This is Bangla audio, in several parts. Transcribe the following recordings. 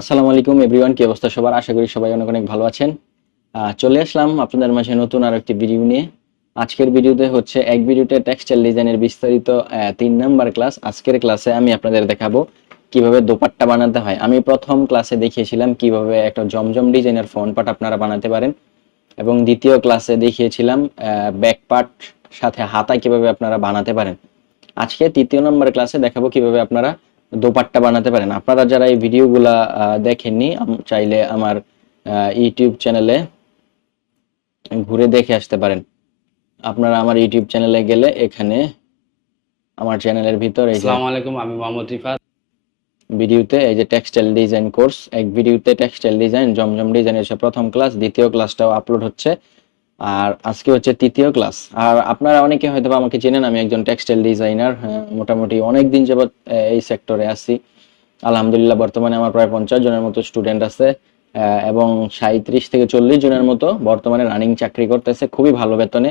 আসসালামু আলাইকুম এভরিওয়ান, কি অবস্থা সবার? আশা করি সবাই অনেক অনেক ভালো আছেন। চলে আসলাম আপনাদের মাঝে নতুন আর একটি ভিডিও নিয়ে। আজকের ভিডিওতে হচ্ছে এক ভিডিওতে টেক্সটাইল ডিজাইনের বিস্তারিত 3 নাম্বার ক্লাস। আজকের ক্লাসে আমি আপনাদের দেখাবো কিভাবে দোপাট্টা বানাতে হয়। আমি প্রথম ক্লাসে দেখিয়েছিলাম কিভাবে একটা জমজম ডিজাইনের ফ্রন্ট পার্ট আপনারা বানাতে পারেন, এবং দ্বিতীয় ক্লাসে দেখিয়েছিলাম ব্যাক পার্ট সাথে হাতা কিভাবে আপনারা বানাতে পারেন। আজকে তৃতীয় নম্বর ক্লাসে দেখাবো কিভাবে আপনারা দোপাট্টা বানাতে পারেন। আপনারা যারা এই ভিডিওগুলা দেখেননি, চাইলে আমার ইউটিউব চ্যানেলে ঘুরে দেখে আসতে পারেন। আপনারা আমার ইউটিউব চ্যানেলে গেলে এখানে আমার চ্যানেলের ভিতর এই যে আসসালামু আলাইকুম, আমি মোহাম্মদ রিফাত। ভিডিওতে এই যে টেক্সটাইল ডিজাইন কোর্স, এক ভিডিওতে টেক্সটাইল ডিজাইন জমজম ডিজাইনের প্রথম ক্লাস, দ্বিতীয় ক্লাসটাও আপলোড হচ্ছে, আর আজকে হচ্ছে তৃতীয় ক্লাস। আর আপনারা অনেকে হয়তো আমাকে চেনেন, আমি একজন টেক্সটাইল ডিজাইনার। মোটামুটি অনেক দিন যাবত এই সেক্টরে আছি। আলহামদুলিল্লাহ বর্তমানে আমার প্রায় 50 জনের মতো স্টুডেন্ট আছে, এবং 37 থেকে 40 জনের মতো বর্তমানে রানিং চাকরি করতেছে খুবই ভালো বেতনে।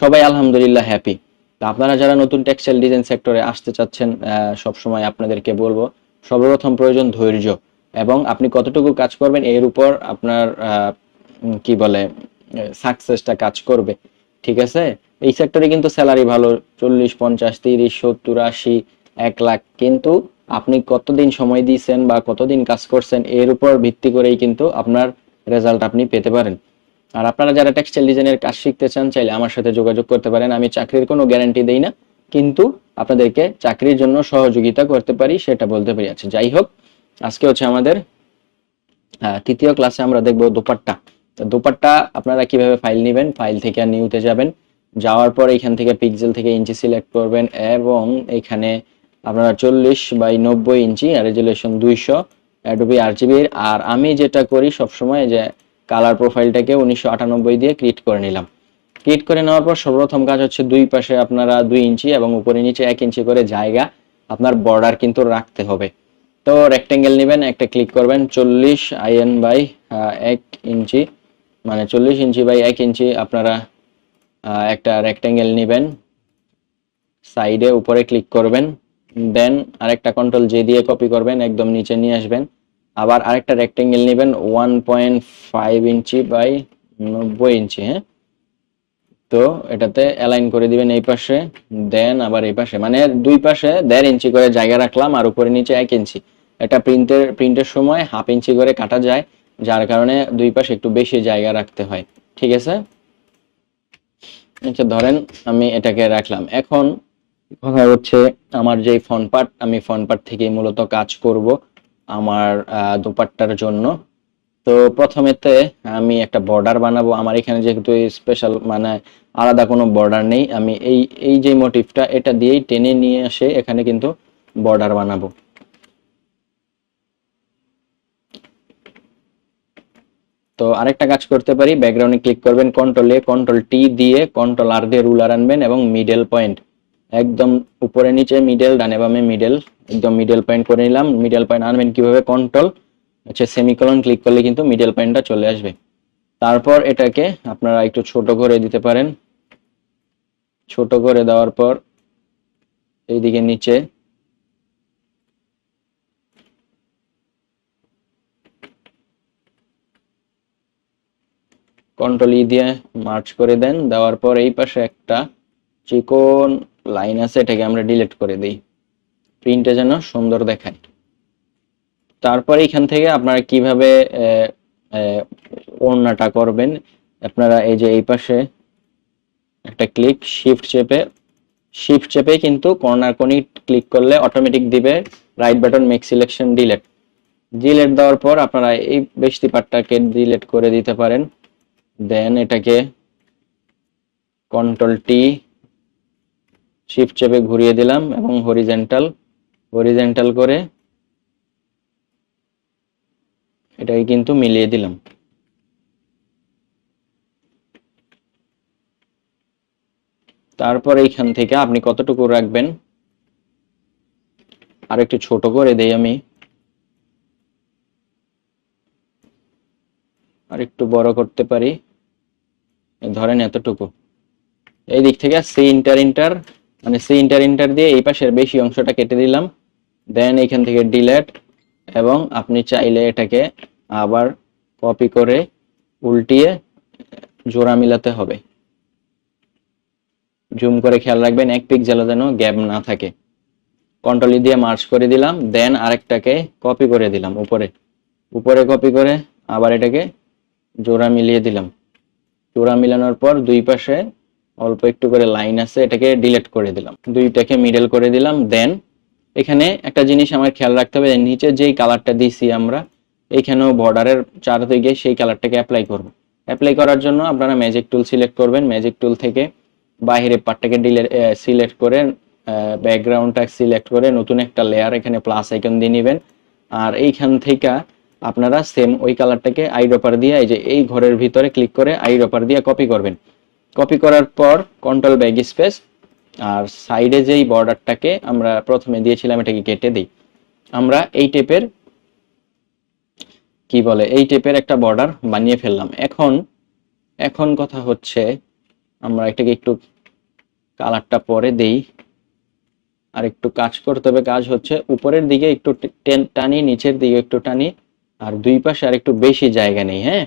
সবাই আলহামদুলিল্লাহ হ্যাপি। তা আপনারা যারা নতুন টেক্সটাইল ডিজাইন সেক্টরে আসতে চাচ্ছেন, সব সময় আপনাদেরকে বলবো সর্বপ্রথম প্রয়োজন ধৈর্য, এবং আপনি কতটুকু কাজ করবেন এর উপর আপনার কি বলে সাকসেসটা কাজ করবে। ঠিক আছে? এই সেক্টরে কিন্তু স্যালারি ভালো, 40, 50, 30, 70, 80, 1 লাখ, কিন্তু আপনি কতদিন সময় দিয়েছেন বা কতদিন কাজ করছেন এর উপর ভিত্তি করেই কিন্তু আপনার রেজাল্ট আপনি পেতে পারেন। আর আপনারা যারা টেক্সটাইল ডিজাইনের কাজ শিখতে চান, চাইলে আমার সাথে যোগাযোগ করতে পারেন। আমি চাকরির কোনো গ্যারান্টি দেই না, কিন্তু আপনাদেরকে চাকরির জন্য সহযোগিতা করতে পারি, সেটা বলতে পারি। আচ্ছা, যাই হোক, আজকে হচ্ছে আমাদের তৃতীয় ক্লাসে আমরা দেখব দোপাট্টা। তো দোপাট্টা আপনারা কিভাবে ফাইল নেবেন, ফাইল থেকে নিউতে যাবেন, যাওয়ার পর এখান থেকে পিক্সেল থেকে ইঞ্চি সিলেক্ট করবেন, এবং এখানে আপনারা 40/90 ইঞ্চি আর রেজুলেশন 200 অ্যাডোবি আরজিবি। আর আমি যেটা করি সবসময়, যে কালার প্রোফাইলটাকে 1998 দিয়ে ক্রিয়েট করে নিলাম। ক্রিয়েট করে নেওয়ার পর সর্বপ্রথম কাজ হচ্ছে দুই পাশে আপনারা 2 ইঞ্চি এবং উপরে নিচে 1 ইঞ্চি করে জায়গা আপনার বর্ডার কিন্তু রাখতে হবে। তো রেক্টেঙ্গেল নেবেন, একটা ক্লিক করবেন, 40 আইএন বাই 1 ইঞ্চি, মানে 40 ইঞ্চি বাই 1 ইঞ্চি আপনারা একটা রেক্টেঙ্গেল নেবেন। সাইডে উপরে ক্লিক করবেন, দেন আরেকটা কন্ট্রোল জে দিয়ে কপি করবেন, একদম নিচে নিয়ে আসবেন। আবার আরেকটা রেক্টেঙ্গেল নেবেন 1.5 ইঞ্চি বাই 90 ইঞ্চি। হ্যাঁ, তো এটাতে অ্যালাইন করে দিবেন এই পাশে, দেন আবার এই পাশে, মানে দুই পাশে 1.5 ইঞ্চি করে জায়গা রাখলাম, আর উপরে নিচে 1 ইঞ্চি। এটা প্রিন্টের সময় 1/2 ইঞ্চি করে কাটা যায়, যার কারণে দুই পাশে একটু বেশি জায়গা রাখতে হয়। ঠিক আছে? আচ্ছা, ধরেন আমি এটাকে রাখলাম। এখন কথা হচ্ছে, আমার যেই ফ্রন্ট পার্ট, আমি ফ্রন্ট পার্ট থেকে মূলত কাজ করব আমার দোপাট্টার জন্য। তো প্রথমেতে আমি একটা বর্ডার বানাবো। আমার এখানে যেহেতু স্পেশাল, মানে আলাদা কোনো বর্ডার নেই, আমি এই এই যে মোটিভটা এটা দিয়েই টেনে নিয়ে আসে এখানে কিন্তু বর্ডার বানাবো। তো আরেকটা কাজ করতে পারি, ব্যাকগ্রাউন্ডে ক্লিক করবেন, কন্ট্রোল এ কন্ট্রোল টি দিয়ে কন্ট্রোল আর দিয়ে রুলার আনবেন, এবং মিডল পয়েন্ট একদম উপরে নিচে মিডল, ডানে বামে মিডল, একদম মিডল পয়েন্ট করে নিলাম। মিডল পয়েন্ট আনবেন কিভাবে? কন্ট্রোল হচ্ছে সেমিকোলন ক্লিক করলে কিন্তু মিডল পয়েন্টটা চলে আসবে। তারপর এটাকে আপনারা একটু ছোট করে দিতে পারেন। ছোট করে দেওয়ার পর এইদিকে নিচে কন্ট্রোল ই দিয়ে মার্চ করে দেন। দেওয়ার পর এই পাশে একটা চিকন লাইন আছে, এটাকে আমরা ডিলিট করে দিই, প্রিন্টে যেন সুন্দর দেখায়। তারপর এইখান থেকে আপনারা কিভাবে ওড়নাটা করবেন, আপনারা এই যে এই পাশে একটা ক্লিক, শিফট চেপে কিন্তু কর্নার কোণে ক্লিক করলে অটোমেটিক দিবে right button make selection delete. Delete দেওয়ার পর আপনারা এই বেশি পার্টটাকে ডিলিট করে দিতে পারেন। দেন এটাকে কন্ট্রোল টি শিফট চেপে ঘুরিয়ে দিলাম, এবং হরিজেন্টাল করে এটাকে কিন্তু মিলিয়ে দিলাম। তারপর এইখান থেকে আপনি কতটুকু রাখবেন, আর একটু ছোট করে দেই আমি, আর একটু বড় করতে পারি, ধরেন এতটুকু। এই দিক থেকে সি ইন্টার মানে সি ইন্টার দিয়ে এই পাশের বেশি অংশটা কেটে দিলাম। দেন এইখান থেকে ডিলেট, এবং আপনি চাইলে এটাকে আবার কপি করে উল্টিয়ে জোড়া মিলাতে হবে। জুম করে খেয়াল রাখবেন 1 পিক্সেলও যেন গ্যাপ না থাকে। কন্ট্রোল দিয়ে মার্জ করে দিলাম, দেন আরেকটাকে কপি করে দিলাম উপরে উপরে কপি করে আবার এটাকে জোড়া মিলিয়ে দিলাম। জোড়া মিলানোর পর দুই পাশে অল্প একটু করে লাইন আছে, এটাকে ডিলিট করে দিলাম, দুইটাকে মিডল করে দিলাম। দেন এখানে একটা জিনিস আমার খেয়াল রাখতে হবে, নিচে যেই কালারটা দিছি আমরা এইখানেও বর্ডারের চারদিকে সেই কালারটাকে অ্যাপ্লাই করব। অ্যাপ্লাই করার জন্য আপনারা ম্যাজিক টুল সিলেক্ট করবেন, ম্যাজিক টুল থেকে বাইরের পার্টটাকে সিলেক্ট করে ব্যাকগ্রাউন্ডটা সিলেক্ট করে নতুন একটা লেয়ার এখানে প্লাস আইকন দিয়ে নেবেন। আর এইখান থেকে আপনারা সেম ওই কালারটাকে আইড্রপার দিয়ে এই যে এই ঘরের ভিতরে ক্লিক করে আইড্রপার দিয়ে কপি করবেন। কপি করার পর কন্ট্রোল ব্যাক স্পেস, আর সাইডে যেই বর্ডারটাকে আমরা প্রথমে দিয়েছিলাম এটাকে কেটে দিই। আমরা এই টাইপের কি বলে এই টাইপের একটা বর্ডার বানিয়ে ফেললাম। এখন এখন কথা হচ্ছে আমরা এটাকে একটু কালারটা পরে দেই, আর একটু কাজ করতে হবে। কাজ হচ্ছে উপরের দিকে একটু টানি, নিচের দিকে একটু টানি, আর দুই পাশে আর একটু বেশি জায়গা নেই। হ্যাঁ,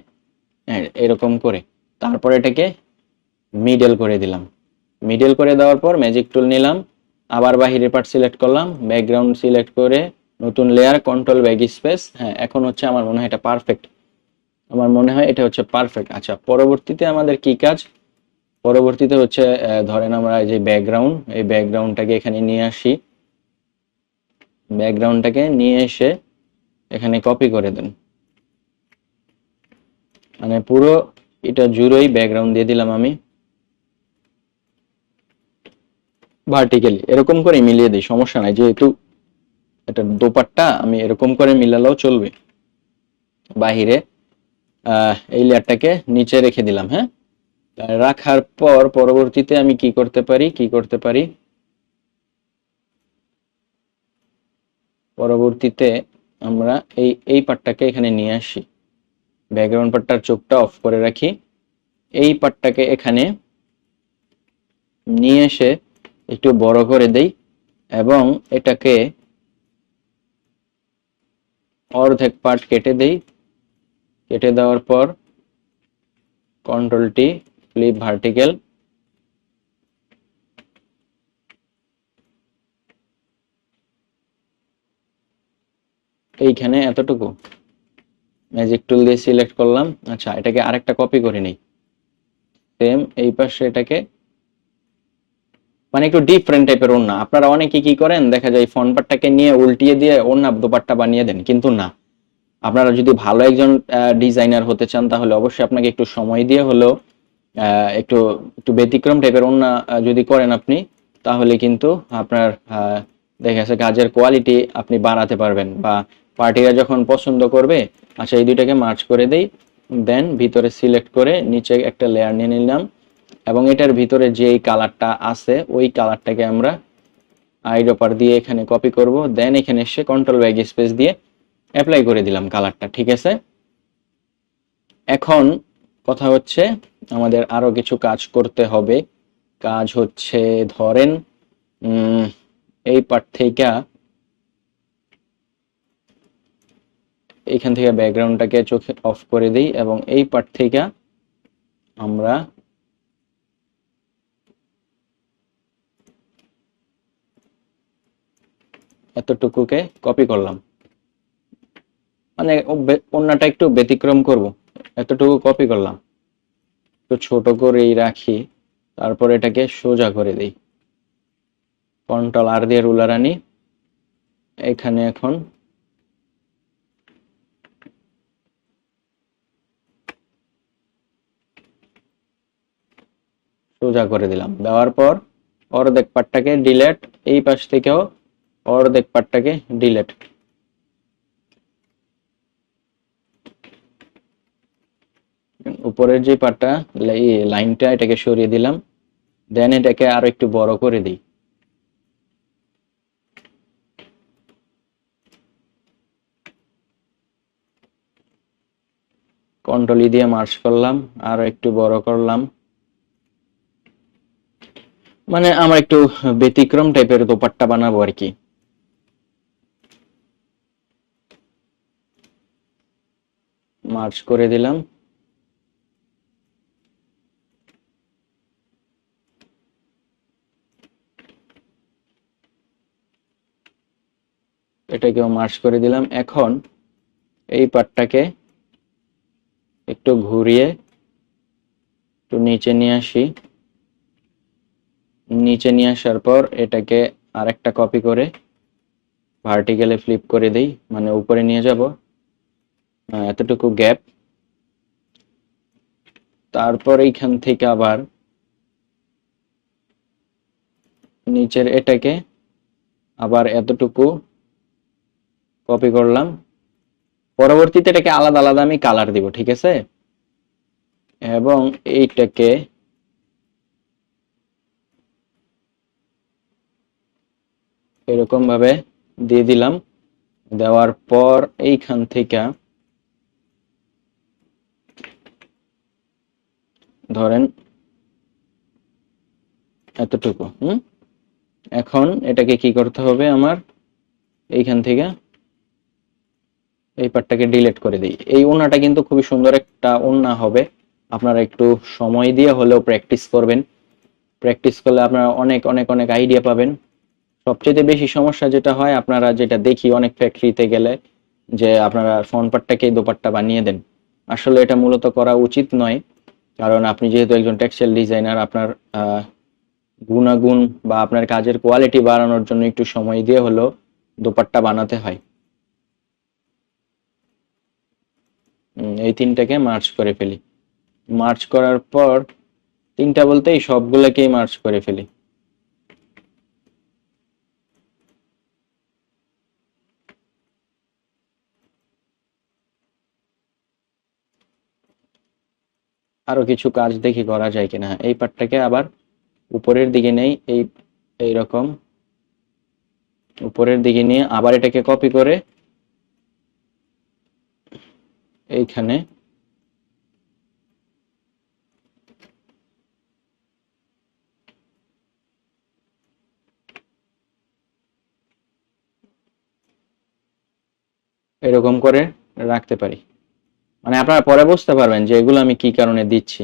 এরকম করে তারপর এটাকে মিডল করে দিলাম। মিডল করে দেওয়ার পর ম্যাজিক টুল নিলাম, আবার বাহিরের পার্ট সিলেক্ট করলাম, ব্যাকগ্রাউন্ড সিলেক্ট করে নতুন লেয়ার কন্ট্রোল ব্যাক স্পেস। হ্যাঁ, এখন হচ্ছে আমার মনে হয় এটা পারফেক্ট, আমার মনে হয় এটা হচ্ছে পারফেক্ট। আচ্ছা, পরবর্তীতে আমাদের কি কাজ? পরবর্তীতে হচ্ছে ধরেন আমরা যে ব্যাকগ্রাউন্ড, এই ব্যাকগ্রাউন্ডটাকে এখানে নিয়ে আসি, ব্যাকগ্রাউন্ডটাকে নিয়ে এসে এখানে কপি করে দেন, মানে পুরো এটা জুড়েই ব্যাকগ্রাউন্ড দিয়ে দিলাম আমি ভার্টিক্যালি। এরকম করে মিলিয়ে দিই, সমস্যা নাই, যেহেতু এটা দোপাট্টা আমি এরকম করে মিলালেও চলবে। বাহিরে এই লেয়ারটাকে নিচে রেখে দিলাম। হ্যাঁ, রাখার পর পরবর্তীতে আমি কি করতে পারি পরবর্তীতে আমরা এই পার্টটাকে এখানে নিয়ে আসি, ব্যাকগ্রাউন্ড পার্টটার চোখটা অফ করে রাখি, এই পার্টটাকে এখানে নিয়ে এসে একটু বড় করে দেই এবং এটাকে অর্ধেক পার্ট কেটে দেই। কেটে দেওয়ার পর কন্ট্রোল টি, ফ্লিপ ভার্টিক্যাল, এইখানে এতটুকু ম্যাজিক টুল দিয়ে সিলেক্ট করলাম। আচ্ছা, এটাকে আরেকটা কপি করে নিই, সেম এই পাশে এটাকে, মানে একটু ডিফারেন্ট টাইপের ওড়না। আপনারা অনেকে কি করেন, দেখা যায় ফ্রন্ট পার্টটাকে নিয়ে উল্টিয়ে দিয়ে ওড়না দোপাট্টা বানিয়ে দেন, কিন্তু না, আপনারা যদি ভালো একজন ডিজাইনার হতে চান তাহলে অবশ্যই আপনাকে একটু সময় দিয়ে হলেও একটু একটু ব্যতিক্রম টাইপের ওড়না যদি করেন আপনি, তাহলে কিন্তু আপনার দেখা যাচ্ছে কাজের কোয়ালিটি আপনি বাড়াতে পারবেন, বা পার্টিরা যখন পছন্দ করবে। আচ্ছা, এই দুইটাকে মার্চ করে দেই, দেন ভিতরে সিলেক্ট করে নিচে একটা লেয়ার নিয়ে নিলাম এবং এটার ভিতরে যেই কালারটা আছে ওই কালারটাকে আমরা আইড্রপার দিয়ে এখানে কপি করব। দেন এখানে এসে কন্ট্রোল ব্যাক স্পেস দিয়ে অ্যাপ্লাই করে দিলাম কালারটা। ঠিক আছে, এখন কথা হচ্ছে আমাদের আরো কিছু কাজ করতে হবে। কাজ হচ্ছে ধরেন এই পার্ট থেকে, এইখান থেকে ব্যাকগ্রাউন্ডটাকে চোখে অফ করে দিই এবং এই পার্ট থেকে আমরা এতটুকুকে কপি করলাম, মানে অন্যটা একটু ব্যতিক্রম করব, এতটুকু কপি করলাম, একটু ছোট করেই রাখি, তারপর এটাকে সোজা করে দিই, কন্ট্রোল আর দিয়ে রুলার আনি, এখানে এখন সোজা করে দিলাম। দেওয়ার পর অর্ধেক পার্টটাকে ডিলেট, এই পাশ থেকেও অর্ধেক পার্টটাকে ডিলেট, উপরের যে পার্টটা লাইনটা এটাকে সরিয়ে দিলাম, দেন এটাকে আরো একটু বড় করে দিই, কন্ট্রোল দিয়ে মার্জ করলাম, আরো একটু বড় করলাম, মানে আমরা একটু ব্যতিক্রম টাইপের দোপাট্টা বানাবো আর কি। মার্জ করে দিলাম। এটাকেও মার্জ করে দিলাম। এখন এই পার্টটাকে একটু ঘুরিয়ে একটু নিচে নিয়ে আসি। নিচে নিয়ে আসার পর এটাকে আরেকটা কপি করে ভার্টিক্যালে ফ্লিপ করে দেই, মানে উপরে নিয়ে যাব এতটুকু গ্যাপ। তারপর এইখান থেকে আবার নিচের এটাকে আবার এতটুকু কপি করলাম। পরবর্তীতে এটাকে আলাদা আলাদা আমি কালার দিব, ঠিক আছে? এবং এইটাকে এরকম ভাবে দিয়ে দিলাম। দেওয়ার পর এইখান থেকে ধরেন এতটুকু। এখন এটাকে কি করতে হবে, আমার এইখান থেকে এই পার্টটাকে ডিলিট করে দিই। এই ওড়নাটা কিন্তু খুবই সুন্দর একটা ওড়না হবে। আপনারা একটু সময় দিয়ে হলেও প্র্যাকটিস করবেন। প্র্যাকটিস করলে আপনারা অনেক অনেক অনেক আইডিয়া পাবেন। সবচেয়ে বেশি সমস্যা যেটা হয়, আপনারা যেটা দেখি অনেক ফ্যাক্টরিতে গেলে, যে আপনারা ফ্রন্ট পার্টটাকে দোপাট্টা বানিয়ে দেন। আসলে এটা মূলত করা উচিত নয়, কারণ আপনি যেহেতু একজন টেক্সটাইল ডিজাইনার, আপনার গুণাগুণ বা আপনার কাজের কোয়ালিটি বাড়ানোর জন্য একটু সময় দিয়ে হলেও দোপাট্টা বানাতে হয়। এই তিনটাকে মার্চ করে ফেলি। মার্চ করার পর, তিনটা বলতে এই সবগুলোকেই মার্চ করে ফেলি। আরো কিছু কাজ দেখি করা যায় কিনা। এই পার্টটাকে আবার উপরের দিকে নেই, এইরকম উপরের দিকে নিয়ে আবার এটাকে কপি করে এইখানে এরকম করে রাখতে পারি। মানে আপনারা পরে বুঝতে পারবেন যে এগুলো আমি কি কারণে দিচ্ছি।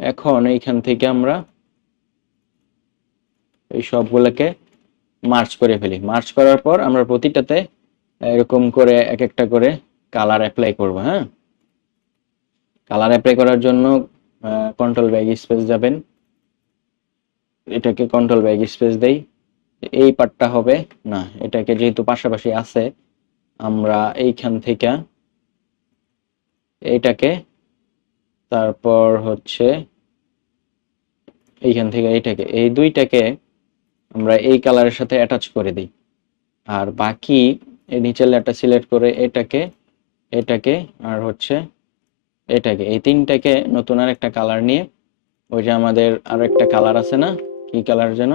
এখন এইখান থেকে আমরা এই সবগুলোকে মার্চ করে ফেলি। মার্চ করার পর আমরা প্রতিটাতে এরকম করে এক একটা করে কালার অ্যাপ্লাই করব। হ্যাঁ, কালার অ্যাপ্লাই করার জন্য কন্ট্রোল ব্যাক স্পেস যাবেন, এটাকে কন্ট্রোল ব্যাক স্পেস দেই। এই পার্টটা হবে না, এটাকে যেহেতু পাশাপাশি আছে, আমরা এইখান থেকে এইটাকে, তারপর হচ্ছে এইখান থেকে এইটাকে, এই দুইটাকে আমরা এই কালারের সাথে অ্যাটাচ করে দিই। আর বাকি এই নিচের লেয়ারটা সিলেক্ট করে এটাকে, এটাকে আর হচ্ছে এটাকে, এই তিনটাকে নতুন আর একটা কালার নিয়ে, ওই যে আমাদের আরো একটা কালার আছে না, কি কালার যেন,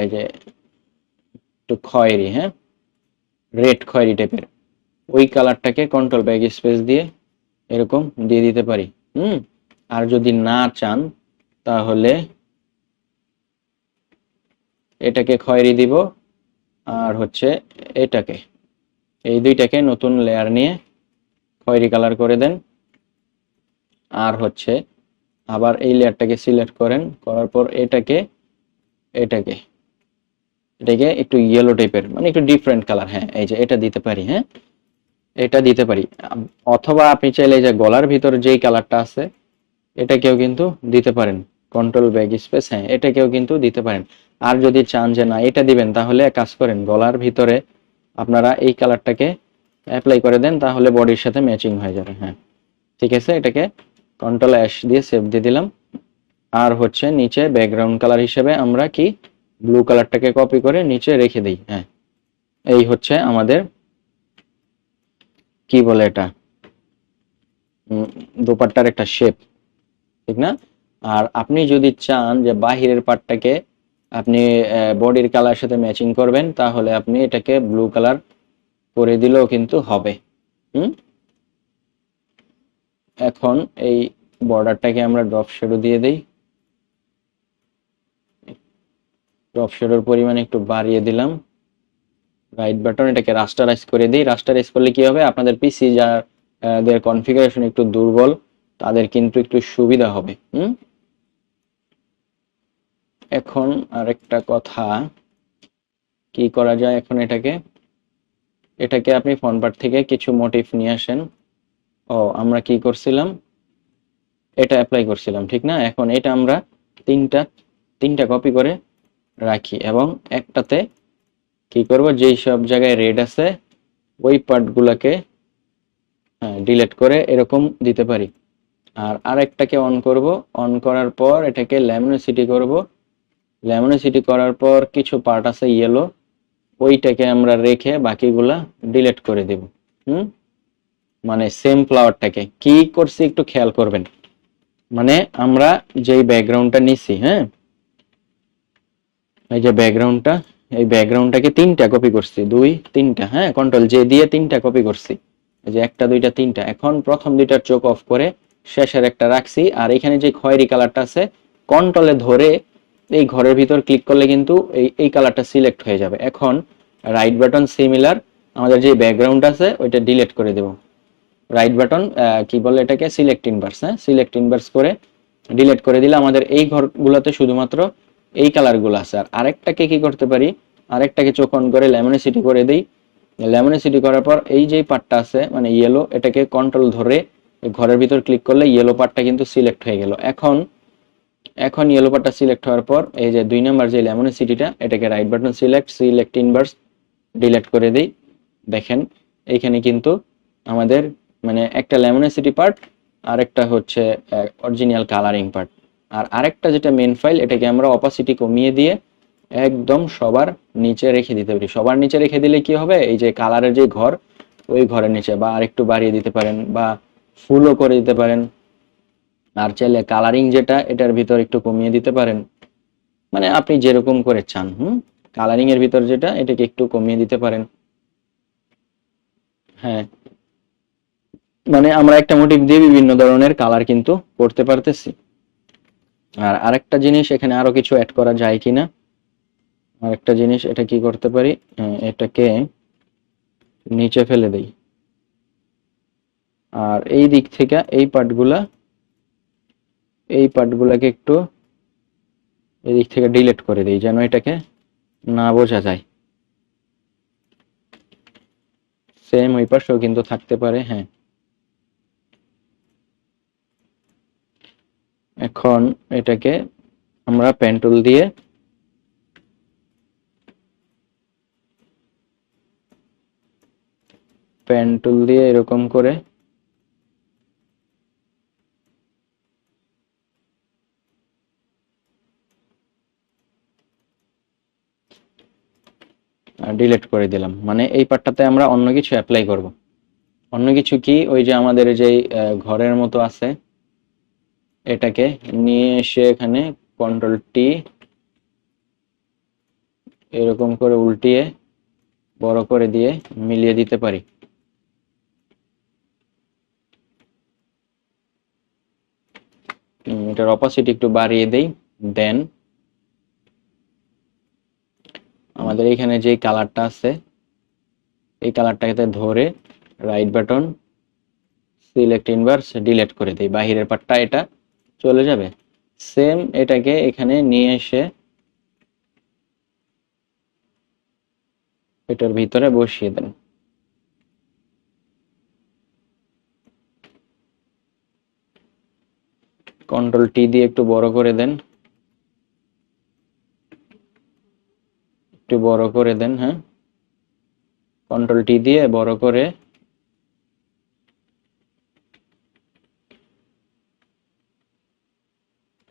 এই যে একটু খয়েরি, হ্যাঁ, রেড খয়েরি টাইপের, ওই কালারটাকে কন্ট্রোল ব্যাক স্পেস দিয়ে এরকম দিয়ে দিতে পারি। আর যদি না চান তাহলে এটাকে খয়েরি দিব, আর হচ্ছে এটাকে, এই দুইটাকে নতুন লেয়ার নিয়ে খয়েরি কালার করে দেন। আর হচ্ছে আবার এই লেয়ারটাকে সিলেক্ট করেন, করার পর এটাকে, এটাকে এটাকে একটু ইয়েলো টাইপের, মানে একটু ডিফারেন্ট কালার, হ্যাঁ, এই যে এটা দিতে পারি। হ্যাঁ, এটা দিতে পারি। অথবা আপনি চাইলে যে গলার ভিতর যেই কালারটা আছে এটাকেও কিন্তু দিতে পারেন, কন্ট্রোল ব্যাক স্পেস, হ্যাঁ, এটাকেও কিন্তু দিতে পারেন। আর যদি চান যে না এটা দিবেন, তাহলে কাজ করেন, গলার ভিতরে আপনারা এই কালারটাকে অ্যাপ্লাই করে দেন, তাহলে বডির সাথে ম্যাচিং হয়ে যাবে। হ্যাঁ, ঠিক আছে, এটাকে কন্ট্রোল অ্যাশ দিয়ে সেভ দিয়ে দিলাম। আর হচ্ছে নিচে ব্যাকগ্রাউন্ড কালার হিসেবে আমরা কি ব্লু কালারটাকে কপি করে নিচে রেখে দিই। হ্যাঁ, এই হচ্ছে আমাদের কি বলে এটা, দোপাট্টার একটা শেপ, ঠিক না? আর আপনি যদি চান যে বাহিরের পার্টটাকে আপনি বডির কালার সাথে ম্যাচিং করবেন, তাহলে আপনি এটাকে ব্লু কালার করে দিলেও কিন্তু হবে। এখন এই বর্ডারটাকে আমরা ড্রপ শ্যাডো দিয়ে দেই, ড্রপ শ্যাডোর পরিমাণ একটু বাড়িয়ে দিলাম। রাইট বাটন, এটাকে রাস্টারাইজ করে দিই। রাস্টারাইজ করলে কি হবে, আপনাদের পিসি যাদের কনফিগারেশন একটু দুর্বল তাদের কিন্তু একটু সুবিধা হবে। এখন আরেকটা কথা, কি করা যায় এখন, এটাকে আপনি ফন্ট বার থেকে কিছু মোটিভ নিয়ে আসেন। আমরা কি করছিলাম, এটা অ্যাপ্লাই করছিলাম ঠিক না? এখন এটা আমরা তিনটা তিনটা কপি করে রাখি এবং একটাতে কি করব, যেই সব জায়গায় রেড আছে ওই পার্টগুলোকে ডিলিট করে এরকম দিতে পারি। আর আরেকটাকে অন করব, অন করার পর এটাকে ল্যামিনোসিটি করব। ল্যামিনোসিটি করার পর কিছু পার্ট আছে ইয়েলো, ওইটাকে আমরা রেখে বাকিগুলা ডিলিট করে দেব। মানে সেম ফ্লাওয়ারটাকে কি করছি একটু খেয়াল করবেন। মানে আমরা যেই ব্যাকগ্রাউন্ডটা নিছি, হ্যাঁ, এই যে ব্যাকগ্রাউন্ডটা, এই ব্যাকগ্রাউন্ডটাকে তিনটা কপি করছি, দুই তিনটা, হ্যাঁ, কন্ট্রোল জে দিয়ে তিনটা কপি করছি। এই যে একটা দুইটা তিনটা, এখন প্রথম দুইটার চোখ অফ করে শেষের একটা রাখছি। আর এখানে যে খয়েরি কালারটা আছে, কন্ট্রোলে ধরে এই ঘরের ভিতর ক্লিক করলে কিন্তু এই কালারটা সিলেক্ট হয়ে যাবে। এখন রাইট বাটন সিমিলার, আমাদের যে ব্যাকগ্রাউন্ড আছে ওইটা ডিলিট করে দেব। রাইট বাটন কি বলে এটাকে, সিলেক্ট ইনভার্স, হ্যাঁ, সিলেক্ট ইনভার্স করে ডিলিট করে দিলে আমাদের এই ঘরগুলোতে শুধুমাত্র এই কালারগুলো আছে। আর আরেকটাকে কি করতে পারি, আরেকটাকে চোখ অন করে ল্যামিনেসিটি করে দিই। ল্যামিনেসিটি করার পর এই যে পার্টটা আছে মানে ইয়েলো, এটাকে কন্ট্রোল ধরে ঘরের ভিতর ক্লিক করলে ইয়েলো পার্টটা কিন্তু সিলেক্ট হয়ে গেল। এখন ইয়েলো পার্টটা সিলেক্ট হওয়ার পর এই যে 2 নাম্বার যে ল্যামিনেসিটিটা, এটাকে right button select inverse delete করে দিই। দেখেন এইখানে কিন্তু আমাদের মানে একটা ল্যামিনেসিটি পার্ট আর একটা হচ্ছে অরিজিনাল কালারিং পার্ট। আর আরেকটা যেটা মেন ফাইল, এটাকে আমরা অপাসিটি কমিয়ে দিয়ে একদম সবার নিচে রেখে দিতে পারি। সবার নিচে রেখে দিলে কি হবে, এই যে কালারের যে ঘর, ওই ঘরের নিচে বা আরেকটু বাড়িয়ে দিতে পারেন বা ফুলও করে দিতে পারেন। আর চাইলে কালারিং যেটা, এটার ভিতর একটু কমিয়ে দিতে পারেন, মানে আপনি যেরকম করে চান। কালারিং এর ভিতর যেটা, এটাকে একটু কমিয়ে দিতে পারেন। হ্যাঁ, মানে আমরা একটা মোটিভ দিয়ে বিভিন্ন ধরনের কালার কিন্তু করতে পারতেছি। আর আরেকটা জিনিস, এখানে আরো কিছু অ্যাড করা যায় কিনা, আরেকটা জিনিস, এটা কি করতে পারি, এটাকে নিচে ফেলে দেই। আর এই দিক থেকে এই পার্টগুলাকে একটু এই দিক থেকে ডিলিট করে দিই, যেন এটাকে না বোঝা যায়। সেম ওই পাশেও কিন্তু থাকতে পারে, হ্যাঁ। এখন এটাকে আমরা পেন টুল দিয়ে এরকম করে ডিলিট করে দিলাম। মানে এই পার্টটাতে আমরা অন্য কিছু অ্যাপ্লাই করব। অন্য কিছু কি, ওই যে আমাদের যেই ঘরের মতো আছে, এটাকে নিয়ে এসে এখানে কন্ট্রোল টি এরকম করে উল্টিয়ে বড় করে দিয়ে মিলিয়ে দিতে পারি। এটার অপাসিটি একটু বাড়িয়ে দেই। দেন আমাদের এখানে যে কালারটা আছে, এই কালারটাকে ধরে right button select inverse delete করে দেই, বাহিরের পার্টটা এটা চলে যাবে। সেম এটাকে এখানে নিয়ে এসে এটার ভিতরে বসিয়ে দেন। কন্ট্রোল টি দিয়ে একটু বড় করে দেন, একটু বড় করে দেন, হ্যাঁ, কন্ট্রোল টি দিয়ে বড় করে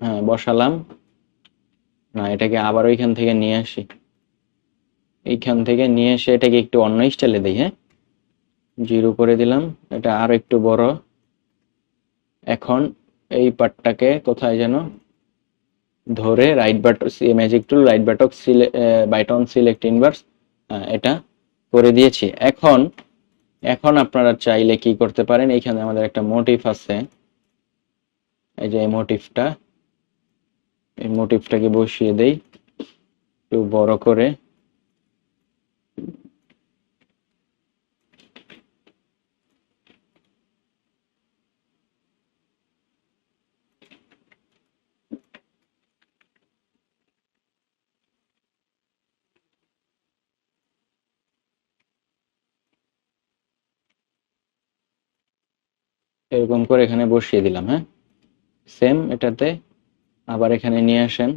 হ্যাঁ বসালাম। না, এটাকে আবার ওইখান থেকে নিয়ে আসি, এইখান থেকে নিয়ে এসে এটাকে একটু অন্য স্টাইলে দিই, হ্যাঁ, 0 করে দিলাম, এটা আরো একটু বড়। এখন এই পার্টটাকে কোথায় যেন ধরে রাইট বাটন ম্যাজিক টুল রাইট বাটন সিলেক্ট ইনভার্স এটা করে দিয়েছি। এখন আপনারা চাইলে কি করতে পারেন, এখানে আমাদের একটা মোটিভ আছে, এই যে এই মোটিভটাকে বসিয়ে দেই একটু বড় করে। এরকম করে এখানে বসিয়ে দিলাম। হ্যাঁ, সেম এটাতে আবার এখানে নিয়ে আসেন।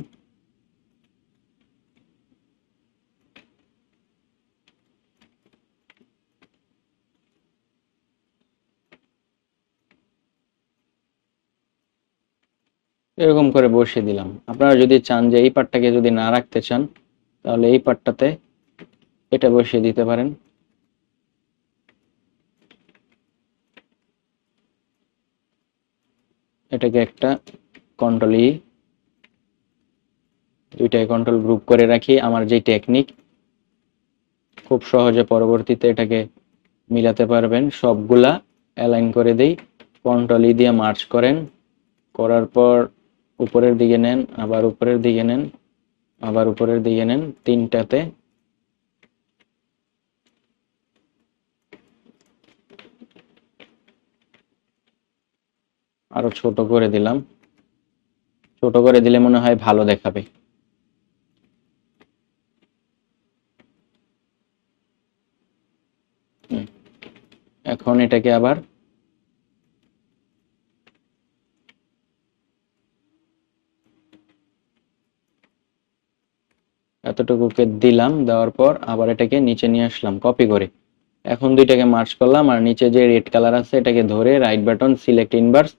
এরকম করে বসিয়ে দিলাম। আপনারা যদি চান যে এই পার্টটাকে যদি না রাখতে চান, তাহলে এই পার্টটাতে এটা বসিয়ে দিতে পারেন। এটাকে একটা কন্ট্রোল ই, দুইটাই কন্ট্রোল গ্রুপ করে রাখি। আমার যে টেকনিক, খুব সহজে পরবর্তীতে এটাকে মিলাতে পারবেন। সবগুলা অ্যালাইন করে দেই, কন্ট্রোল ই দিয়ে মার্চ করেন, করার পর উপরের দিকে নেন, আবার উপরের দিকে নেন, আবার উপরের দিকে নেন, তিনটাতে। আরো ছোট করে দিলাম, ছোট করে দিলে মনে হয় ভালো দেখাবে। এখন এটাকে আবার এতটুকুকে দিলাম, দেওয়ার পর আবার এটাকে নিচে নিয়ে আসলাম কপি করে। এখন দুইটাকে মার্চ করলাম, আর নিচে যে রেড কালার আছে এটাকে ধরে right button select inverse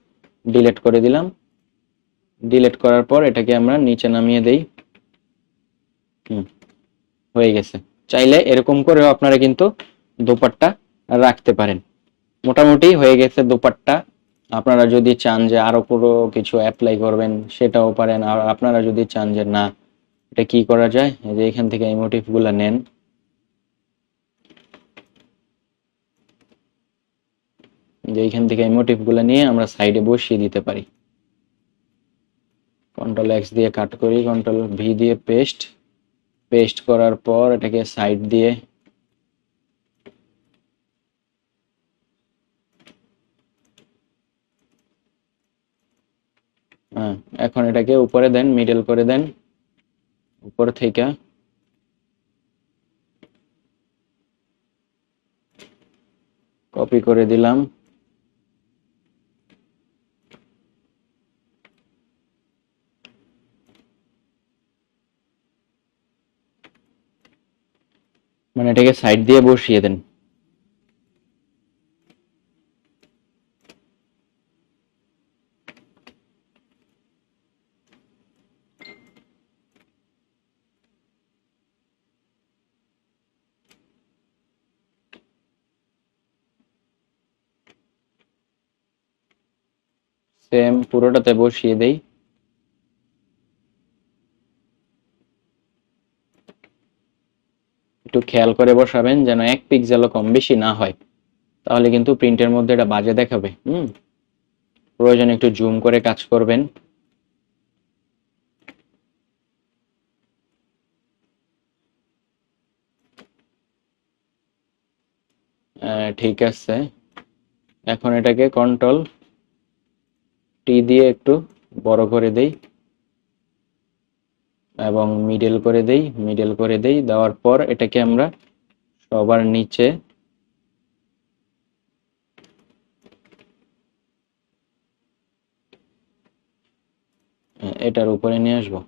delete করে দিলাম। ডিলিট করার পর এটাকে আমরা নিচে নামিয়ে দেই। হয়ে গেছে। চাইলে এরকম করেও আপনারা কিন্তু দোপাট্টা রাখতে পারেন। মোটামুটি হয়ে গেছে দোপাট্টা। আপনারা যদি চান যে আরো কোনো কিছু অ্যাপ্লাই করবেন সেটাও পারেন। আর আপনারা যদি চান যে না, এটা কি করা যায়, এই যে এখান থেকে এই মোটিভ গুলা নেন, যে এইখান থেকে এই মোটিভ গুলা নিয়ে আমরা সাইডে বসিয়ে দিতে পারি। কন্ট্রোল এক্স দিয়ে কাট করি, কন্ট্রোল ভি দিয়ে পেস্ট, পেস্ট করার পর এটাকে সাইড দিয়ে এখন এটাকে উপরে দেন, মিডল করে দেন, উপর থেকে কপি করে দিলাম। মানে এটাকে সাইড দিয়ে বসিয়ে দেন। সেম পুরোটাতে বসিয়ে দেই। একটু খেয়াল করে বসাবেন যেন এক পিক্সেলও কম বেশি না হয়, তাহলে কিন্তু প্রিন্টের মধ্যে এটা বাজে দেখাবে। প্রয়োজনে একটু জুম করে কাজ করবেন। ঠিক আছে, এখন এটাকে কন্ট্রোল টি দিয়ে একটু বড় করে দেই এবং মিডল করে দেই, মিডল করে দেই। দেওয়ার পর এটাকে আমরা সবার নিচে এটার উপরে নিয়ে আসবো।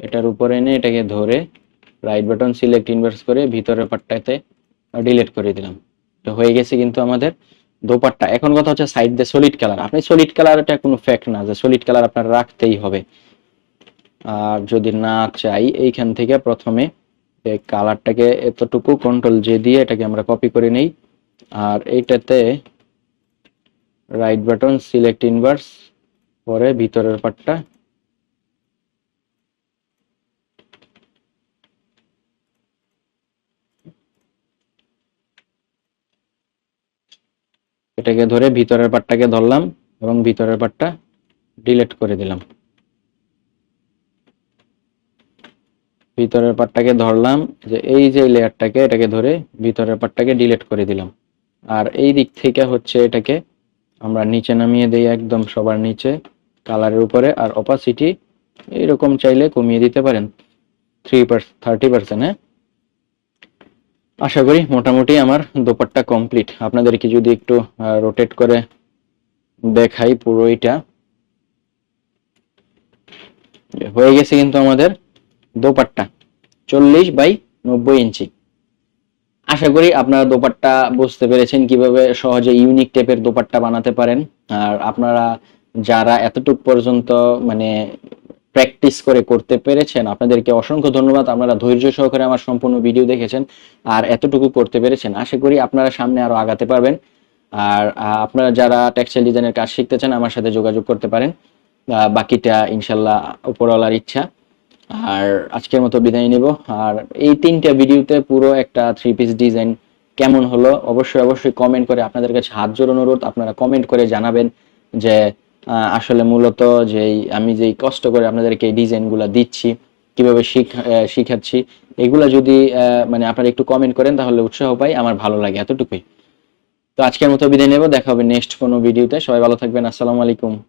এটার উপরে এনে এটাকে ধরে রাইট বাটন সিলেক্ট ইনভার্স করে ভিতরের পার্টটাতে ডিলিট করে দিলাম। তো হয়ে গেছে কিন্তু আমাদের দোপাট্টা। এখন কথা হচ্ছে সাইড দিয়ে সলিড কালার। আপনি সলিড কালার, এটা কোনো ফ্যাক্ট না যে সলিড কালার আপনার রাখতেই হবে। আর যদি না চাই, এইখান থেকে প্রথমে কালারটাকে এতটুকু কন্ট্রোল জে দিয়ে এটাকে আমরা কপি করে নেই, আর এইটাতে রাইট বাটন সিলেক্ট ইনভার্স পরে ভিতরের পার্টটা এটাকে ধরে ভিতরের পার্টটাকে ধরলাম এবং ভিতরের পার্টটা ডিলিট করে দিলাম। ভিতরের পার্টটাকে ধরলাম, যে এই যে লেয়ারটাকে এটাকে ধরে ভিতরের পার্টটাকে ডিলিট করে দিলাম। আর এই দিক থেকে হচ্ছে এটাকে আমরা নিচে নামিয়ে দেই, একদম সবার নিচে কালারের উপরে। আর অপাসিটি এইরকম চাইলে কমিয়ে দিতে পারেন 30%। হ্যাঁ, আশা করি মোটামুটি আমার দোপাট্টা কমপ্লিট। আপনাদেরকে যদি একটু রোটেট করে দেখাই পুরো এটা হয়ে গেছে কিন্তু আমাদের দোপাট্টা 40/90 ইঞ্চি। আশা করি আপনারা দোপাট্টা বুঝতে পেরেছেন কিভাবে সহজে ইউনিক টাইপের দোপাট্টা বানাতে পারেন। আর আপনারা যারা এতটুক পর্যন্ত মানে প্র্যাকটিস করে করতে পেরেছেন আপনাদেরকে অসংখ্য ধন্যবাদ। আপনারা ধৈর্য সহকারে আমার সম্পূর্ণ ভিডিও দেখেছেন আর এতটুকু করতে পেরেছেন। আশা করি আপনারা সামনে আরো আগাতে পারবেন। আর আপনারা যারা টেক্সটাইল ডিজাইনের কাজ শিখতে চান আমার সাথে যোগাযোগ করতে পারেন। বাকিটা ইনশাল্লাহ উপরওয়ালার ইচ্ছা। আর আজকের মতো বিদায় নিব। আর এই 3টা ভিডিওতে পুরো একটা 3 পিস ডিজাইন কেমন হলো অবশ্যই অবশ্যই কমেন্ট করে, আপনাদের কাছে হাত জোড় অনুরোধ আপনারা কমেন্ট করে জানাবেন যে আসলে মূলত আমি যেই কষ্ট করে আপনাদেরকে এই ডিজাইনগুলো দিচ্ছি কিভাবে শিখাচ্ছি এগুলা যদি মানে আপনারা একটু কমেন্ট করেন তাহলে উৎসাহ পাই, আমার ভালো লাগে, এতটুকুই। তো আজকের মতো বিদায় নেব, দেখা হবে নেক্সট কোনো ভিডিওতে। সবাই ভালো থাকবেন, আসসালামু আলাইকুম।